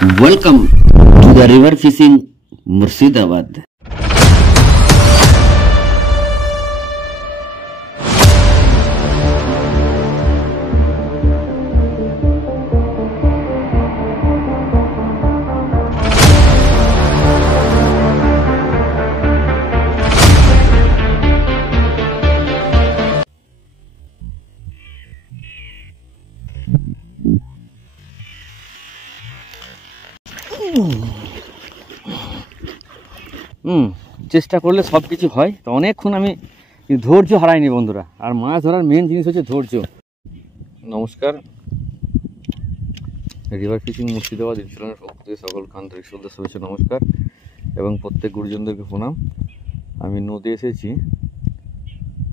Welcome to the river fishing Murshidabad. চেষ্টা করলে সব কিছু হয়। তো অনেকক্ষণ আমি ধৈর্য হারাইনি বন্ধুরা। আর মাছ ধরার মেন জিনিস হচ্ছে ধৈর্য। নমস্কার, রিভার ফিশিং মুর্শিদাবাদ ইনস্টলের পক্ষ থেকে সকল আন্তরিক শ্রদ্ধা শুভেচ্ছা নমস্কার এবং প্রত্যেক গুরুজনদেরকে প্রণাম। আমি নদী এসেছি,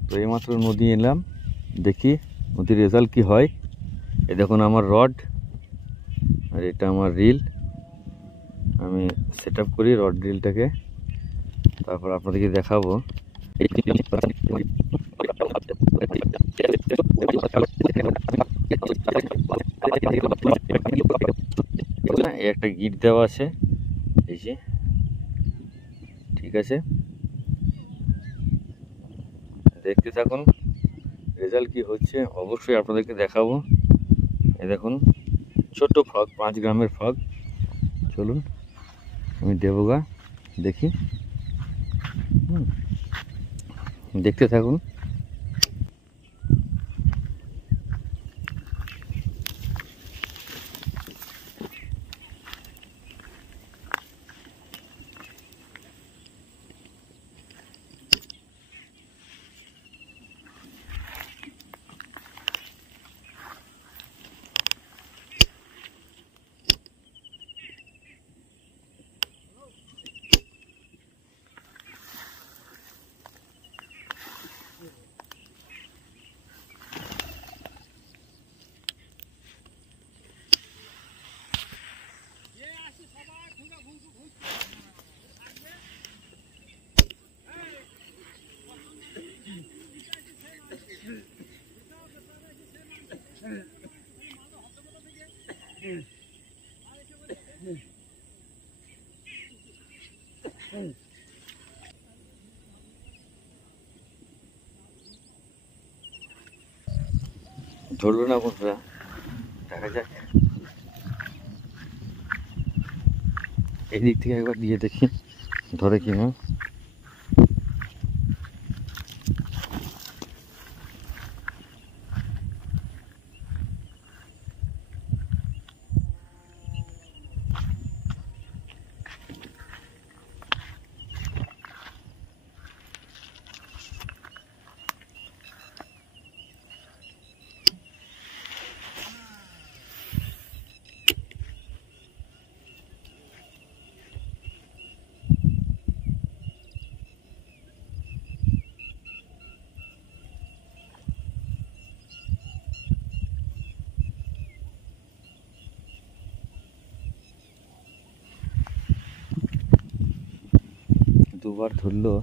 তো এইমাত্র নদী এলাম, দেখি নদীর রেজাল্ট কি হয়। এই দেখুন আমার রড আর এটা আমার রিল। আমি সেট আপ করি রড রিলটাকে, তারপর আপনাদেরকে দেখাবো। একটা গিট দেওয়া আছে, এই যে, ঠিক আছে, দেখতে থাকুন রেজাল্ট কি হচ্ছে, অবশ্যই আপনাদেরকে দেখাবো। এই দেখুন ছোট্ট ফ্রগ, 5 গ্রামের ফ্রগ। চলুন আমি দেবগা, দেখি, দেখতে থাকুন। ধরলো না বন্ধুরা, দেখা যাক। এই দিক থেকে একবার দিয়ে দেখি ধরে কিনা। দুবার ধরলো।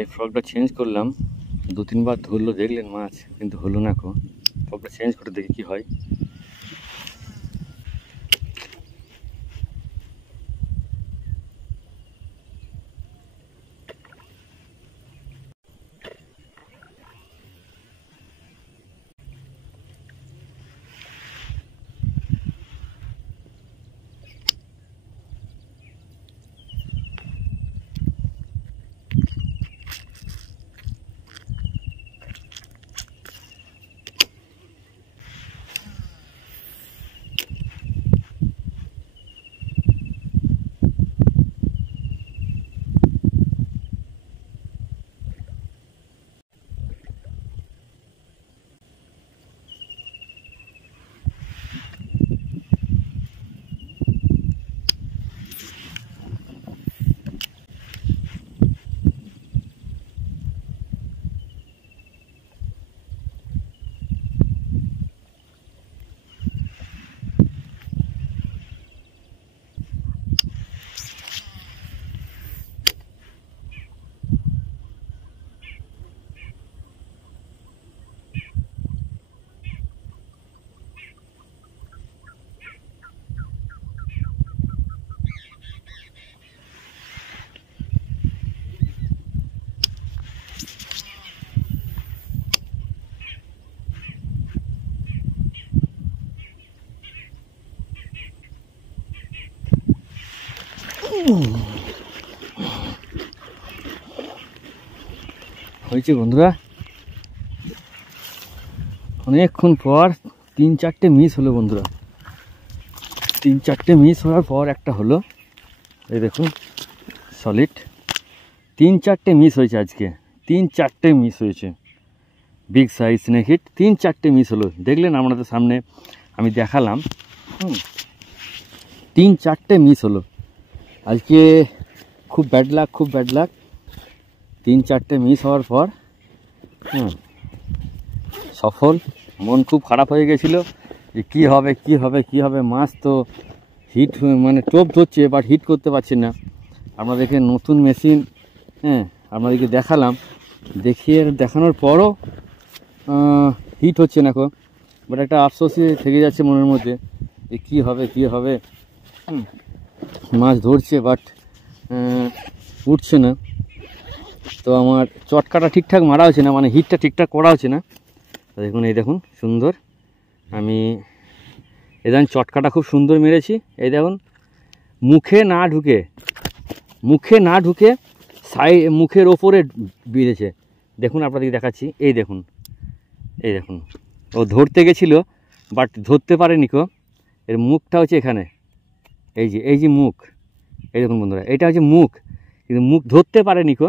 এই ফ্রগটা চেঞ্জ করলাম, 2-3 বার ধরলো, দেখলেন মাছ, কিন্তু হলো না। ফ্রগটা চেঞ্জ করে দেখি কি হয়। হয়েছে বন্ধুরা, অনেকক্ষণ পর 3-4টে মিস হলো বন্ধুরা। 3-4টে মিস হওয়ার পর একটা হলো, এই দেখুন সলিড। 3-4টে মিস হয়েছে আজকে, 3-4টে মিস হয়েছে। বিগ সাইজ স্নেক হিট 3-4টে মিস হলো, দেখলেন আপনাদের সামনে আমি দেখালাম। 3-4টে মিস হলো আজকে, খুব ব্যাড লাক, খুব ব্যাড লাক। 3-4টে মিস হওয়ার পর সফল। মন খুব খারাপ হয়ে গেছিলো যে কী হবে কী হবে কী হবে, মাছ তো হিট মানে টোপ ধরছে বাট হিট করতে পারছি না। আপনাদেরকে নতুন মেশিন আপনাদেরকে দেখালাম, দেখানোর পরও হিট হচ্ছে না কো। বাট একটা আফসোসই থেকে যাচ্ছে মনের মধ্যে যে কী হবে কী হবে। মাছ ধরছে বাট উঠছে না। তো আমার চটকাটা ঠিকঠাক মারা হচ্ছে না, মানে হিটটা ঠিকঠাক করা হচ্ছে না। দেখুন, এই দেখুন সুন্দর, আমি এই দেখুন চটকাটা খুব সুন্দর মেরেছি। এই দেখুন মুখে না ঢুকে মুখের ওপরে বেঁধেছে। দেখুন আপনাদেরকে দেখাচ্ছি, এই দেখুন ও ধরতে গেছিলো বাট ধরতে পারেনি কো। এর মুখটা হচ্ছে এখানে, এই যে মুখ, এই দেখুন বন্ধুরা, এটা হচ্ছে মুখ, কিন্তু মুখ ধরতে পারেনি কো।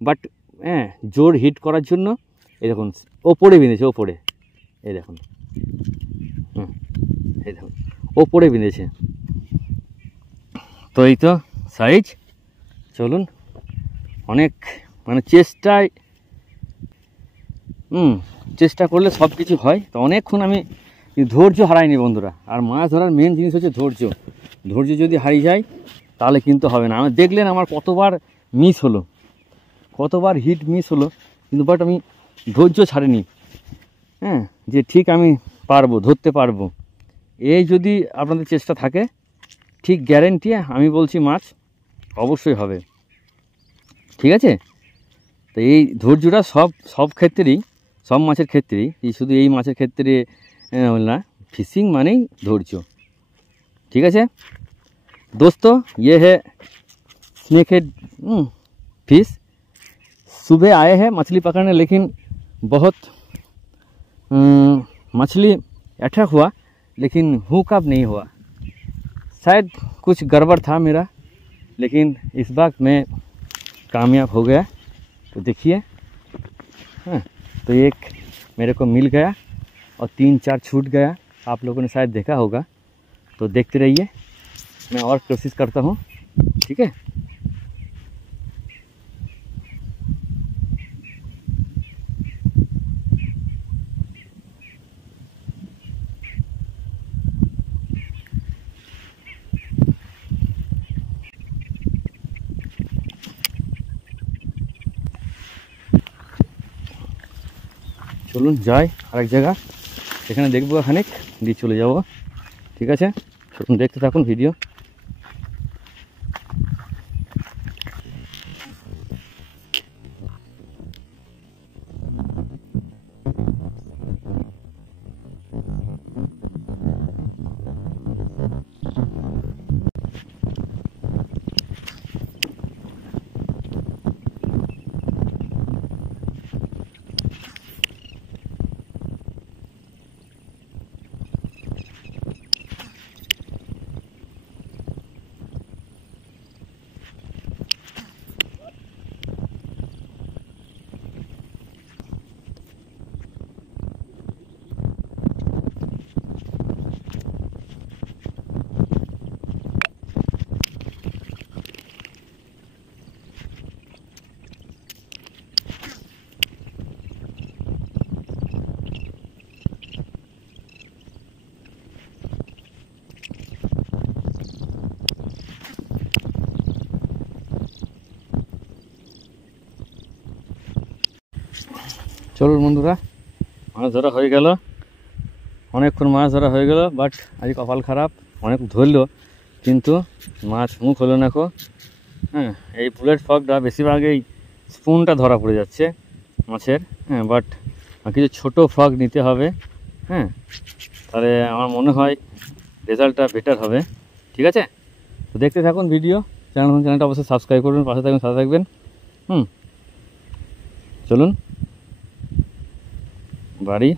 বাট জোর হিট করার জন্য এই দেখুন ওপরে বেঁধেছে, ওপরে এই দেখুন, এই দেখুন ওপরে বেঁধেছে। তো এই তো সাইজ। চলুন, অনেক মানে চেষ্টা করলে সব কিছু হয়। তো অনেকক্ষণ আমি ধৈর্য হারাইনি বন্ধুরা। আর মাছ ধরার মেন জিনিস হচ্ছে ধৈর্য যদি হারিয়ে যায় তাহলে কিন্তু হবে না। আমি দেখলেন আমার কতবার মিস হলো, কতবার হিট মিস হলো, কিন্তু বাট আমি ধৈর্য ছাড়িনি। যে ঠিক আমি পারবো, ধরতে পারবো। এই যদি আপনাদের চেষ্টা থাকে, ঠিক গ্যারেন্টি আমি বলছি মাছ অবশ্যই হবে। ঠিক আছে? তো এই ধৈর্যটা সব ক্ষেত্রেই, সব মাছের ক্ষেত্রেই, শুধু এই মাছের ক্ষেত্রে না, ফিশিং মানেই ধৈর্য। ঠিক আছে दोस्तों, ये है स्नेक हेड फिश। सुबह आए हैं मछली पकड़ने, लेकिन बहुत मछली अटैक हुआ, लेकिन हुक अप नहीं हुआ। शायद कुछ गड़बड़ था मेरा, लेकिन इस बार मैं कामयाब हो गया। तो देखिए, तो एक मेरे को मिल गया और 3-4 छूट गया। आप लोगों ने शायद देखा होगा, तो देखते रहिए, मैं और कोशिश करता हूँ। ठीक है, চলুন যাই আরেক জায়গা, এখানে দেখবো খানিক দিয়ে চলে যাব। ঠিক আছে, চলুন দেখতে থাকুন ভিডিও। চলুন বন্ধুরা, মাছ ধরা হয়ে গেল, অনেকক্ষণ মাছ ধরা হয়ে গেল। বাট আজ কপাল খারাপ, অনেক ধরলো কিন্তু মাছ মুখ হলো না কো। এই বুলেট ফগটা বেশিরভাগই স্পুনটা ধরা পড়ে যাচ্ছে মাছের। বাট কিছু ছোট ফগ নিতে হবে। তাহলে আমার মনে হয় রেজাল্টটা বেটার হবে। ঠিক আছে, তো দেখতে থাকুন ভিডিও। চ্যানেলটা অবশ্যই সাবস্ক্রাইব করবেন, পাশে থাকবেন, সাথে থাকবেন। চলুন বাড়ি।